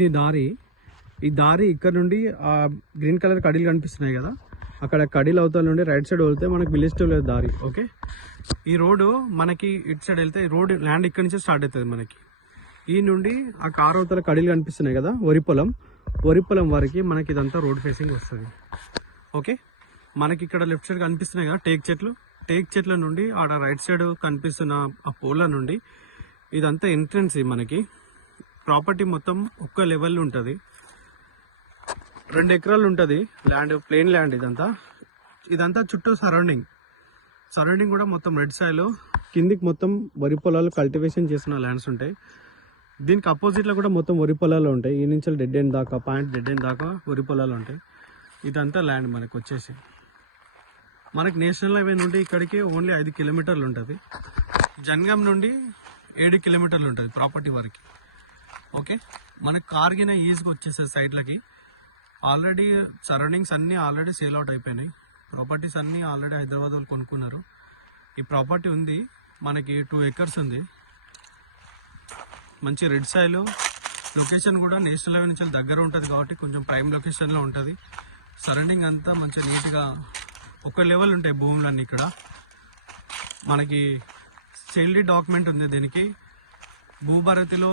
ఇది దారి. ఈ దారి ఇక్కడ నుండి ఆ గ్రీన్ కలర్ కడీలు కనిపిస్తున్నాయి కదా, అక్కడ కడీలు అవతల నుండి రైట్ సైడ్ వెళ్తే మనకి విలేజ్ టు విలేజ్ దారి. ఓకే, ఈ రోడ్డు మనకి ఇటు సైడ్ వెళ్తే రోడ్ ల్యాండ్ ఇక్కడ నుంచి స్టార్ట్ అవుతుంది మనకి. ఈ నుండి ఆ కార్ అవతల కడీలు కనిపిస్తున్నాయి కదా, వరి పొలం వరకు మనకి ఇదంతా రోడ్ ఫేసింగ్ వస్తుంది. ఓకే, మనకి ఇక్కడ లెఫ్ట్ సైడ్ కనిపిస్తున్నాయి కదా టేక్ చెట్ల నుండి ఆడ రైట్ సైడ్ కనిపిస్తున్న ఆ పోల నుండి ఇదంతా ఎంట్రన్స్. మనకి ప్రాపర్టీ మొత్తం ఒక్క లెవెల్ ఉంటుంది, 2 ఎకరాలు ఉంటుంది ల్యాండ్, ప్లెయిన్ ల్యాండ్. ఇదంతా చుట్టూ సరౌండింగ్ కూడా మొత్తం రెడ్ సాయిల్, కిందికి మొత్తం వరి పొలాలు కల్టివేషన్ చేసిన ల్యాండ్స్ ఉంటాయి. దీనికి అపోజిట్లో కూడా మొత్తం వరి పొలాలు ఉంటాయి. ఈ నుంచి డెడ్ ఎండ్ దాకా, పాయింట్ డెడ్ ఎండ్ దాకా వరి పొలాలు ఉంటాయి. ఇదంతా ల్యాండ్ మనకు వచ్చేసి. మనకి నేషనల్ హైవే నుండి ఇక్కడికి ఓన్లీ 5 కిలోమీటర్లు ఉంటుంది. జనగాం నుండి 7 కిలోమీటర్లు ఉంటుంది ప్రాపర్టీ వరకు. ఓకే, మనకు కార్ గిన ఈజీగా వచ్చేసేది సైడ్లకి. ఆల్రెడీ సరౌండింగ్స్ అన్నీ ఆల్రెడీ సేల్ అవుట్ అయిపోయినాయి. ప్రాపర్టీస్ అన్నీ ఆల్రెడీ హైదరాబాద్ వాళ్ళు కొనుక్కున్నారు. ఈ ప్రాపర్టీ ఉంది మనకి 2 ఎకర్స్ ఉంది. మంచి రెడ్ సాయిల్, లొకేషన్ కూడా నేషనల్ హైవే నుంచి దగ్గర ఉంటుంది కాబట్టి కొంచెం ప్రైమ్ లొకేషన్లో ఉంటుంది. సరౌండింగ్ అంతా మంచిగా నీట్గా ఒక లెవెల్ ఉంటాయి భూములన్నీ. ఇక్కడ మనకి సేల్డీ డాక్యుమెంట్ ఉంది దీనికి. భూభారతిలో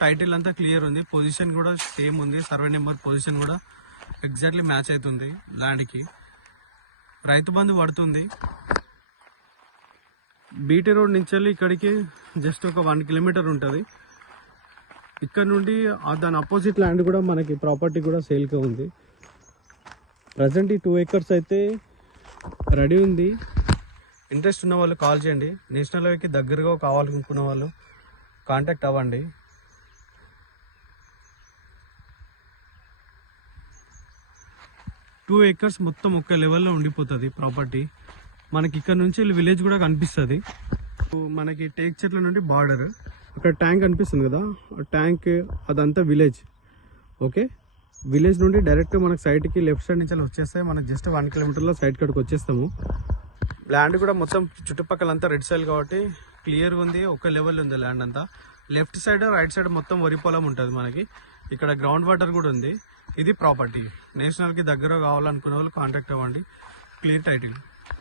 టైటిల్ అంతా క్లియర్ ఉంది, పొజిషన్ కూడా సేమ్ ఉంది, సర్వే నెంబర్ పొజిషన్ కూడా ఎగ్జాక్ట్లీ మ్యాచ్ అవుతుంది ల్యాండ్కి. రైతు బంధు పడుతుంది. బీటీ రోడ్ నుంచి వెళ్ళి ఇక్కడికి జస్ట్ ఒక 1 కిలోమీటర్ ఉంటుంది. ఇక్కడ నుండి దాని అపోజిట్ ల్యాండ్ కూడా మనకి ప్రాపర్టీ కూడా సేల్గా ఉంది. ప్రజెంట్ ఈ 2 ఎకర్స్ అయితే రెడీ ఉంది. ఇంట్రెస్ట్ ఉన్న వాళ్ళు కాల్ చేయండి. నేషనల్ హైవేకి దగ్గరగా కావాలనుకున్న వాళ్ళు కాంటాక్ట్ అవ్వండి. టూ ఎకర్స్ మొత్తం ఒక్క లెవెల్లో ఉండిపోతుంది ప్రాపర్టీ. మనకి ఇక్కడ నుంచి విలేజ్ కూడా కనిపిస్తుంది. మనకి టేక్ చెట్ల నుండి బార్డర్, అక్కడ ట్యాంక్ కనిపిస్తుంది కదా, ట్యాంక్ అదంతా విలేజ్. ఓకే, విలేజ్ నుండి డైరెక్ట్ మనకి సైడ్కి లెఫ్ట్ సైడ్ నుంచి వచ్చేస్తే మనకి జస్ట్ 1 కిలోమీటర్లో సైడ్ కడికి వచ్చేస్తాము. ల్యాండ్ కూడా మొత్తం చుట్టుపక్కల అంతా రెడ్ సైల్ కాబట్టి క్లియర్గా ఉంది, ఒక లెవెల్ ఉంది ల్యాండ్ అంతా. లెఫ్ట్ సైడ్ రైట్ సైడ్ మొత్తం వరి పొలం ఉంటుంది మనకి. ఇక్కడ గ్రౌండ్ వాటర్ కూడా ఉంది. ఇది ప్రాపర్టీ. నేషనల్కి దగ్గర కావాలనుకునే వాళ్ళు కాంటాక్ట్ అవ్వండి. Clear title.